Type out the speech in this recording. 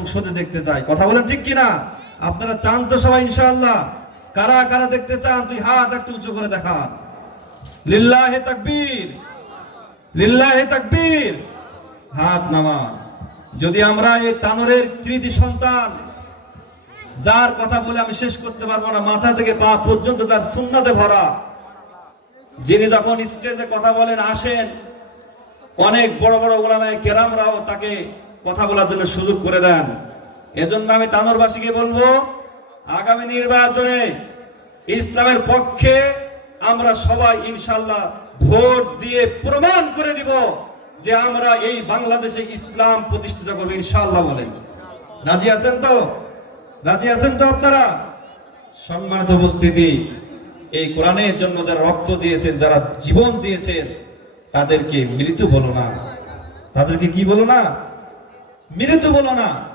সংসদে দেখতে চাই কথা বলেন ঠিক কিনা? আপনারা চান তো সবাই, ইনশাআল্লাহ। কারা কারা দেখতে চান, তুই হাত একটু উঁচু করে দেখা। লিল্লাহে তাকবীর লিল্লাহে তাকবীর। হাত নামা যদি আমরা এই তানরের কৃতি সন্তান, যার কথা বলে আমি শেষ করতে পারব না, মাথা থেকে পা পর্যন্ত তার সুন্নাতে ভরা। যিনি যখন স্টেজে কথা বলেন, আসেন, অনেক বড় বড় ওলামায় কেরামরাও তাকে কথা বলার জন্য সুযোগ করে দেন। এজন্য আমি তানোরবাসীকে বলব, আগামী নির্বাচনে ইসলামের পক্ষে আমরা সবাই ইনশাল্লাহ ভোট দিয়ে প্রমাণ করে দিব যে আমরা এই বাংলাদেশে ইসলাম প্রতিষ্ঠিত করব ইনশাল্লাহ বলেন। রাজি আছেন তো? রাজি আছেন তো আপনারা? সম্মানিত উপস্থিতি, এই কোরআনের জন্য যারা রক্ত দিয়েছেন, যারা জীবন দিয়েছেন, তাদেরকে মৃত্যু বলো না। তাদেরকে কি বলো না? মৃত্যু বলো না।